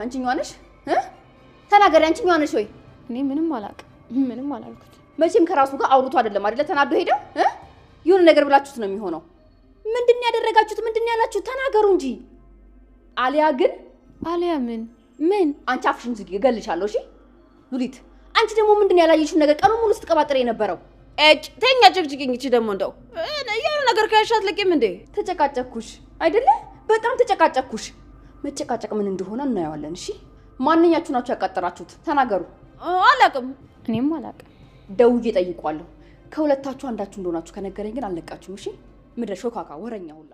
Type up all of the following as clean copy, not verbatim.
አንቺኛው ነሽ ተናገሪ አንቺኛው ነሽ ወይ እኔ ምንም አላልኩት መቼም ከራሱ ጋር አውርቶ አይደለም አይደለ ተናዶ ሄደ ይሁን ነገር ብላችሁት ነው የሚሆነው ምንድነው ያደረጋችሁት ምንድነው ያላችሁት ተናገሩ እንጂ አሊያ ምን አንቺ አፍሽን ዝጊ እገልሻለሁ እሺ ሉሊት አንቺ ደግሞ ምንድነው ያላየሽው ነገር ቀኑ ሙሉ ስትቀባጥሪ የነበረው ተኛ ጭቅጭቅኝ እቺ ደግሞ እንደው የሆነ ነገር ካያሻት ለቂም እንዴ ተጨቃጨኩሽ አይደለ በጣም ተጨቃጨኩሽ መጨቃጨቅ ምን እንደሆነ እናያለን እሺ ማንኛችሁ ናችሁ ያቃጠራችሁት ተናገሩ አላቅም እኔም አላቅም ደውዬ ጠይቋለሁ ከሁለታችሁ አንዳችሁ እንደሆናችሁ ከነገረኝ ግን አልለቃችሁም እሺ ምድረ ሾካካ ወረኛ ሁላ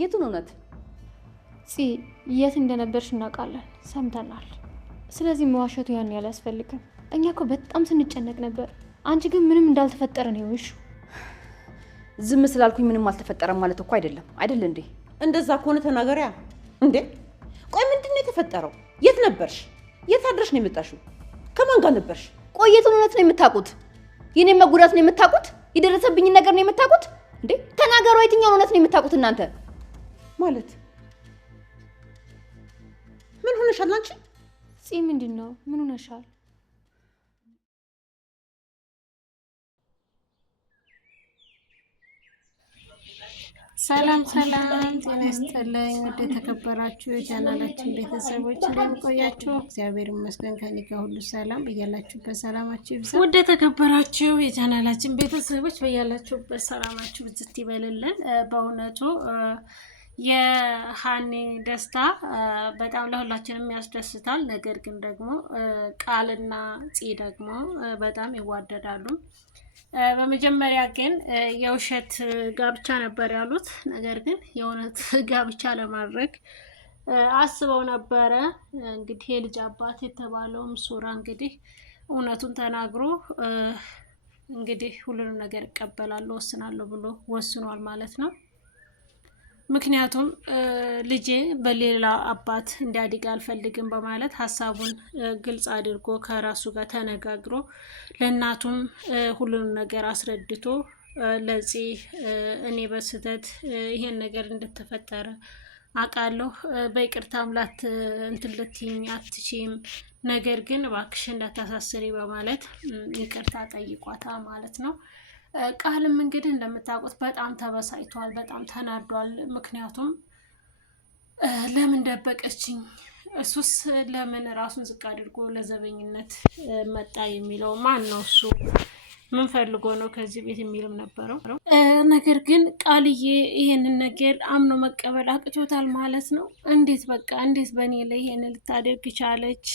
የቱን እውነት የት እንደነበርሽ እናውቃለን ሰምተናል ስለዚህ መዋሸቱ ያን ያላስፈልግም እኛ እኮ በጣም ስንጨነቅ ነበር አንቺ ግን ምንም እንዳልተፈጠረ ነው ይሽ ዝም ስላልኩኝ ምንም አልተፈጠረም ማለት እኮ አይደል እንዴ እንደዛ ከሆነ ተናገሪያ እንዴ ቆይ ምንድነው የተፈጠረው የት ነበርሽ የት አድረሽ ነው የመጣሽው ከማን ጋር ነበርሽ ቆይ የቱን እውነት ነው የምታውቁት የኔ መጉዳት ነው የምታውቁት የደረሰብኝ ነገር ነው የምታውቁት እንዴ ተናገሩ የትኛው እውነት ነው የምታውቁት እናንተ ማለት ምን ሆነሻል አንቺ ምንድነው ምን ሆነሻል ሰላም ጤና ይስጥልኝ ወደ ተከበራችሁ የቻናላችን ቤተሰቦች እንደምቆያችሁ እግዚአብሔር ይመስገን ከኔ ጋር ሁሉ ሰላም በያላችሁበት ሰላማችሁ ይብዛ ወደ ተከበራችሁ የቻናላችን ቤተሰቦች በያላችሁበት ሰላማችሁ ብዝት ይበልልን በእውነቱ የሃኒ ደስታ በጣም ለሁላችንም ያስደስታል ነገር ግን ደግሞ ቃልና ፂ ደግሞ በጣም ይዋደዳሉ በመጀመሪያ ግን የውሸት ጋብቻ ነበር ያሉት ነገር ግን የእውነት ጋብቻ ለማድረግ አስበው ነበር እንግዲህ የልጅ አባት የተባለውም ሱራ እንግዲህ እውነቱን ተናግሮ እንግዲህ ሁሉንም ነገር እቀበላለሁ ወስናለሁ ብሎ ወስኗል ማለት ነው ምክንያቱም ልጄ በሌላ አባት እንዲያድግ አልፈልግም በማለት ሐሳቡን ግልጽ አድርጎ ከራሱ ጋር ተነጋግሮ ለእናቱም ሁሉንም ነገር አስረድቶ ለዚህ እኔ በስተት ይሄን ነገር እንደተፈጠረ አቃለሁ በይቅርታም ልትይኝ አትችይም ነገር ግን እባክሽ እንዳታሳስሪ በማለት ይቅርታ ጠይቋታል ማለት ነው ቃልም እንግዲህ እንደምታውቁት በጣም ተበሳይቷል በጣም ተናዷል ምክንያቱም ለምን ደበቀችኝ እሱስ ለምን ራሱን ዝቅ አድርጎ ለዘበኝነት መጣ የሚለው ማን ነው እሱ ምን ፈልጎ ነው ከዚህ ቤት የሚልም ነበረው ነገር ግን ቃልዬ ይሄንን ነገር አምኖ መቀበል አቅቶታል ማለት ነው እንዴት በኔ ላይ ይሄንን ልታደርግ ቻለች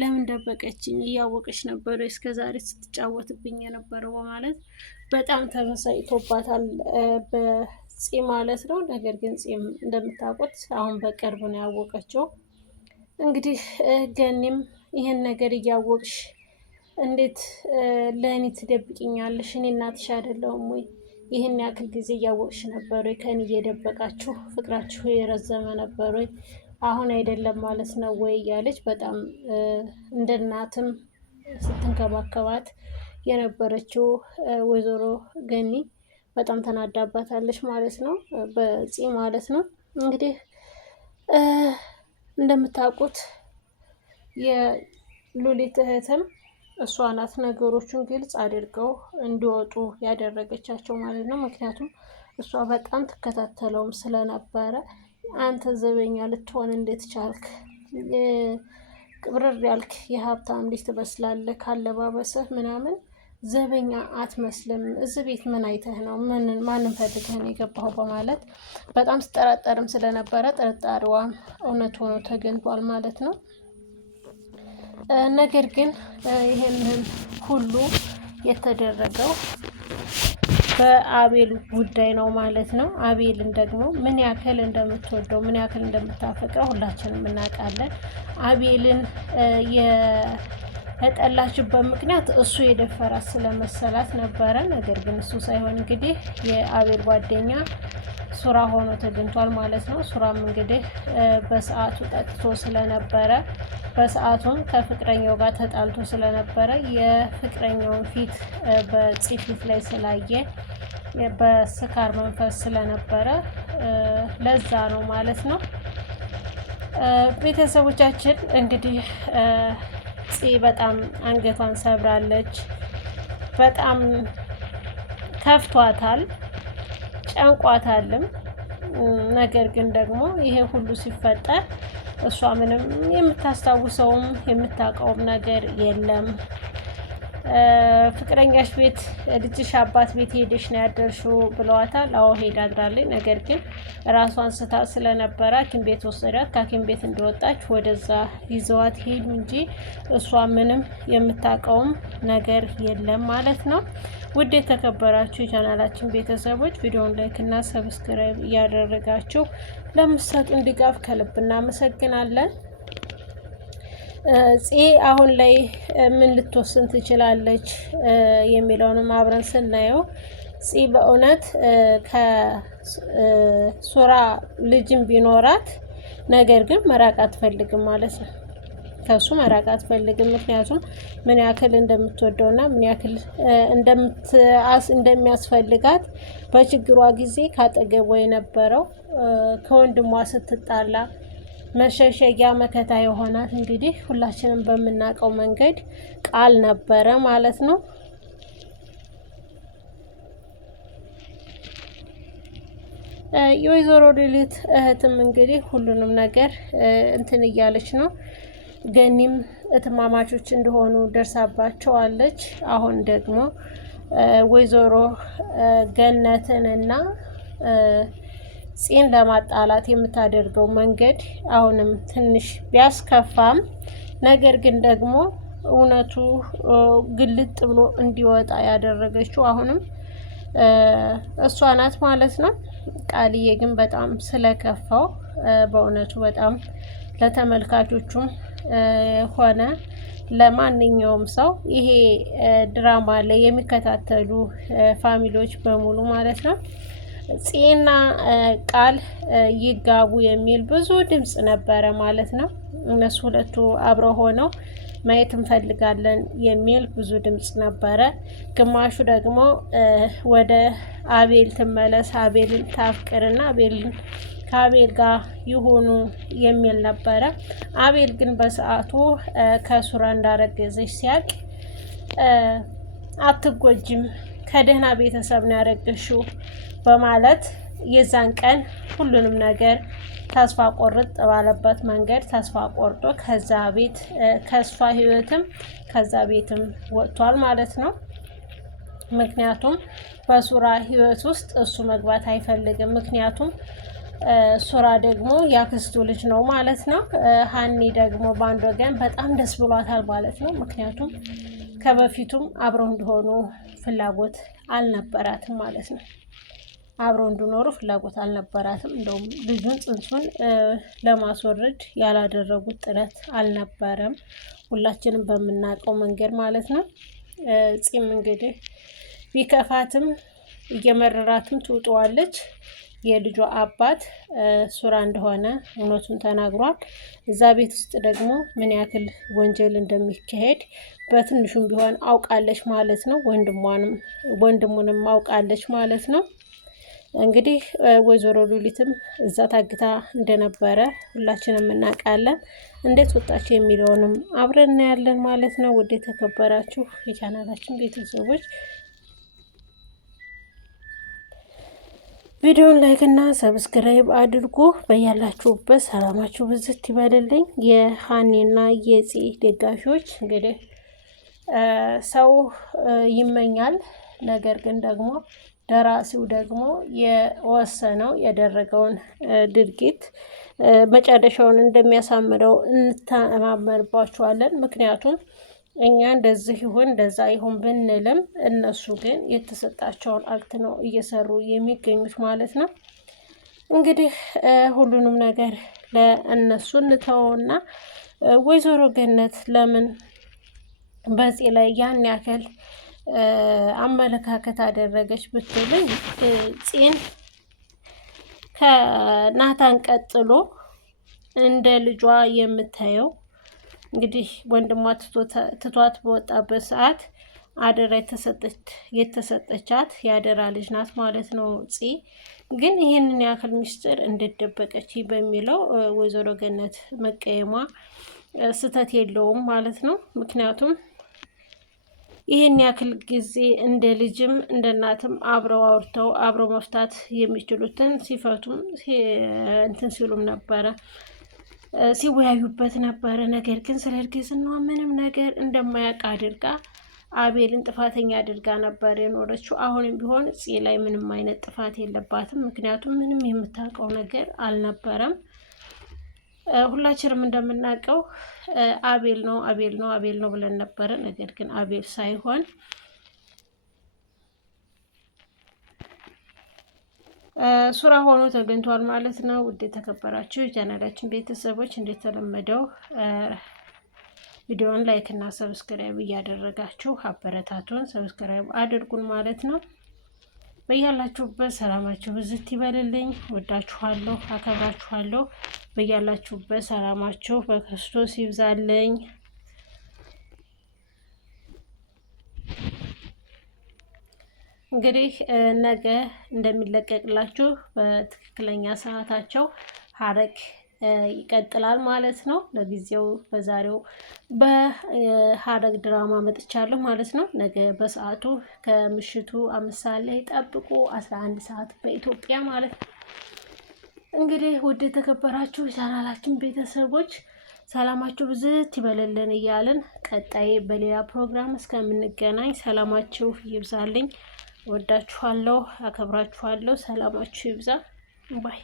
ለምን ደበቀችኝ እያወቀች ነበር እስከዛሬ ስትጫወትብኝ የነበረው በማለት በጣም ተበሳይቶባታል በፂ ማለት ነው ነገር ግን ፂም እንደምታውቁት አሁን በቅርብ ነው ያወቀችው እንግዲህ ገኒም ይሄን ነገር እያወቅሽ እንዴት ለኔ ትደብቂኛለሽ እኔ እናትሽ አይደለሁም ወይ ይሄን ያክል ጊዜ እያወቅሽ ነበር ወይ ከኔ እየደበቃችሁ ፍቅራችሁ የረዘመ ነበር ወይ አሁን አይደለም ማለት ነው ወይ ያለች በጣም እንደ እናትም ስትንከባከባት የነበረችው ወይዘሮ ገኒ በጣም ተናዳባታለች ማለት ነው በፂ ማለት ነው እንግዲህ እንደምታውቁት የሉሊት እህትም እሷ ናት ነገሮቹን ግልጽ አድርገው እንዲወጡ ያደረገቻቸው ማለት ነው ምክንያቱም እሷ በጣም ተከታተለውም ስለነበረ አንተ ዘበኛ ልትሆን እንዴት ቻልክ ቅብርር ያልክ የሀብታም ልጅ ትመስላለህ ካለባበስህ ምናምን ዘበኛ አትመስልም እዚህ ቤት ምን አይተህ ነው ማንን ፈልገህ ነው የገባኸው በማለት በጣም ስጠራጠርም ስለነበረ ጥርጣሬዋም እውነት ሆኖ ተገኝቷል ማለት ነው ነገር ግን ይሄንን ሁሉ የተደረገው በአቤል ጉዳይ ነው ማለት ነው አቤልን ደግሞ ምን ያክል እንደምትወደው ምን ያክል እንደምታፈቅረው ሁላችንም እናውቃለን አቤልን የጠላችበት ምክንያት እሱ የደፈራት ስለመሰላት ነበረ ነገር ግን እሱ ሳይሆን እንግዲህ የአቤል ጓደኛ ሱራ ሆኖ ተገኝቷል ማለት ነው። ሱራም እንግዲህ በሰዓቱ ጠጥቶ ስለነበረ በሰዓቱም ከፍቅረኛው ጋር ተጣልቶ ስለነበረ የፍቅረኛውን ፊት በፂ ፊት ላይ ስላየ በስካር መንፈስ ስለነበረ ለዛ ነው ማለት ነው። ቤተሰቦቻችን እንግዲህ ፂ በጣም አንገቷን ሰብራለች። በጣም ከፍቷታል፣ ጨንቋታልም። ነገር ግን ደግሞ ይሄ ሁሉ ሲፈጠር እሷ ምንም የምታስታውሰውም የምታውቀውም ነገር የለም። ፍቅረኛሽ ቤት ልጅሽ አባት ቤት ሄደሽ ነው ያደርሽው ብለዋታል። አዎ ሄዳ አድራለች። ነገር ግን ራሷን ስታ ስለነበረ ሐኪም ቤት ወሰዳት። ከሐኪም ቤት እንደወጣች ወደዛ ይዘዋት ሄዱ እንጂ እሷ ምንም የምታውቀውም ነገር የለም ማለት ነው። ውድ የተከበራችሁ የቻናላችን ቤተሰቦች ቪዲዮውን ላይክ እና ሰብስክራይብ እያደረጋችሁ ለምትሰጡን ድጋፍ ከልብ እናመሰግናለን። ፂ አሁን ላይ ምን ልትወስን ትችላለች የሚለውንም አብረን ስናየው ፂ በእውነት ከሱራ ልጅም ቢኖራት ነገር ግን መራቅ አትፈልግም ማለት ነው። ከሱ መራቅ አትፈልግም። ምክንያቱም ምን ያክል እንደምትወደውና ምን ያክል እንደሚያስፈልጋት በችግሯ ጊዜ ካጠገቧ የነበረው ከወንድሟ ስትጣላ መሸሸጊያ መከታ የሆናት እንግዲህ ሁላችንም በምናውቀው መንገድ ቃል ነበረ ማለት ነው። የወይዘሮ ሉሊት እህትም እንግዲህ ሁሉንም ነገር እንትን እያለች ነው። ገኒም እትማማቾች እንደሆኑ ደርሳባቸዋለች። አሁን ደግሞ ወይዘሮ ገነትንና ፂን ለማጣላት የምታደርገው መንገድ አሁንም ትንሽ ቢያስከፋም ነገር ግን ደግሞ እውነቱ ግልጥ ብሎ እንዲወጣ ያደረገችው አሁንም እሷ ናት ማለት ነው። ቃልዬ ግን በጣም ስለከፋው በእውነቱ በጣም ለተመልካቾቹም ሆነ ለማንኛውም ሰው ይሄ ድራማ ላይ የሚከታተሉ ፋሚሊዎች በሙሉ ማለት ነው ፂና ቃል ይጋቡ የሚል ብዙ ድምፅ ነበረ ማለት ነው። እነሱ ሁለቱ አብረው ሆነው ማየት እንፈልጋለን የሚል ብዙ ድምፅ ነበረ። ግማሹ ደግሞ ወደ አቤል ትመለስ፣ አቤልን ታፍቅርና አቤልን ከአቤል ጋር ይሆኑ የሚል ነበረ። አቤል ግን በሰዓቱ ከሱራ እንዳረገዘች ሲያቅ አትጎጅም፣ ከደህና ቤተሰብ ነው ያረገሽው በማለት የዛን ቀን ሁሉንም ነገር ተስፋ ቆርጥ ባለበት መንገድ ተስፋ ቆርጦ ከዛ ቤት ከእሷ ህይወትም ከዛ ቤትም ወጥቷል ማለት ነው። ምክንያቱም በሱራ ህይወት ውስጥ እሱ መግባት አይፈልግም። ምክንያቱም ሱራ ደግሞ ያክስቱ ልጅ ነው ማለት ነው። ሀኒ ደግሞ በአንድ ወገን በጣም ደስ ብሏታል ማለት ነው። ምክንያቱም ከበፊቱም አብረው እንደሆኑ ፍላጎት አልነበራትም ማለት ነው። አብረው እንዲኖሩ ፍላጎት አልነበራትም። እንደውም ልጁን ጽንሱን ለማስወረድ ያላደረጉት ጥረት አልነበረም፣ ሁላችንም በምናውቀው መንገድ ማለት ነው። ፂም እንግዲህ ቢከፋትም እየመረራትም ትውጠዋለች። የልጇ አባት ሱራ እንደሆነ እውነቱን ተናግሯል። እዛ ቤት ውስጥ ደግሞ ምን ያክል ወንጀል እንደሚካሄድ በትንሹም ቢሆን አውቃለች ማለት ነው። ወንድሙንም አውቃለች ማለት ነው። እንግዲህ ወይዘሮ ሉሊትም እዛ ታግታ እንደነበረ ሁላችንም እናውቃለን። እንዴት ወጣች የሚለውንም አብረን እናያለን ማለት ነው። ውድ የተከበራችሁ የቻናላችን ቤተሰቦች ቪዲዮን ላይክ እና ሰብስክራይብ አድርጉ። በያላችሁበት ሰላማችሁ ብዝት ይበልልኝ። የሀኒና የፂ ደጋፊዎች እንግዲህ ሰው ይመኛል፣ ነገር ግን ደግሞ ደራሲው ደግሞ የወሰነው ያደረገውን ድርጊት መጨረሻውን እንደሚያሳምረው እንተማመንባቸዋለን። ምክንያቱም እኛ እንደዚህ ይሁን እንደዛ ይሁን ብንልም እነሱ ግን የተሰጣቸውን አክት ነው እየሰሩ የሚገኙት ማለት ነው። እንግዲህ ሁሉንም ነገር ለእነሱ እንተውና ወይዘሮ ገነት ለምን በዚህ ላይ ያን ያክል አመለካከት አደረገች ብትሉኝ ፂን ከናታን ቀጥሎ እንደ ልጇ የምታየው እንግዲህ ወንድሟ ትቷት በወጣበት ሰዓት አደራ የተሰጠቻት የአደራ ልጅ ናት ማለት ነው ፂ። ግን ይህንን ያክል ሚስጥር እንደደበቀች በሚለው ወይዘሮ ገነት መቀየሟ ስህተት የለውም ማለት ነው። ምክንያቱም ይህን ያክል ጊዜ እንደ ልጅም እንደ እናትም አብረው አውርተው አብረው መፍታት የሚችሉትን ሲፈቱም እንትን ሲሉም ነበረ፣ ሲወያዩበት ነበረ። ነገር ግን ስለ እርግዝናዋ ምንም ነገር እንደማያውቅ አድርጋ አቤልን ጥፋተኛ አድርጋ ነበር የኖረችው። አሁንም ቢሆን ፂ ላይ ምንም አይነት ጥፋት የለባትም። ምክንያቱም ምንም የምታውቀው ነገር አልነበረም። ሁላችንም እንደምናውቀው አቤል ነው ብለን ነበረ። ነገር ግን አቤል ሳይሆን ሱራ ሆኖ ተገኝቷል ማለት ነው። ውድ የተከበራችሁ የቻናላችን ቤተሰቦች እንደተለመደው ቪዲዮውን ላይክ እና ሰብስክራይብ እያደረጋችሁ አበረታቱን። ሰብስክራይብ አድርጉን ማለት ነው። በያላችሁበት ሰላማችሁ ብዝት ይበልልኝ። ወዳችኋለሁ፣ አከብራችኋለሁ። በያላችሁበት ሰላማችሁ በክርስቶስ ይብዛልኝ። እንግዲህ ነገ እንደሚለቀቅላችሁ በትክክለኛ ሰዓታቸው ሐረግ ይቀጥላል ማለት ነው። ለጊዜው በዛሬው በሐረግ ድራማ መጥቻለሁ ማለት ነው። ነገ በሰዓቱ ከምሽቱ 5 ሰዓት ላይ ጠብቁ፣ 11 ሰዓት በኢትዮጵያ ማለት ነው። እንግዲህ ውድ የተከበራችሁ ቻናላችን ቤተሰቦች ሰላማችሁ ብዝት ይበለልን እያልን ቀጣይ በሌላ ፕሮግራም እስከምንገናኝ ሰላማችሁ ይብዛልኝ። ወዳችኋለሁ፣ አከብራችኋለሁ። ሰላማችሁ ይብዛ ባይ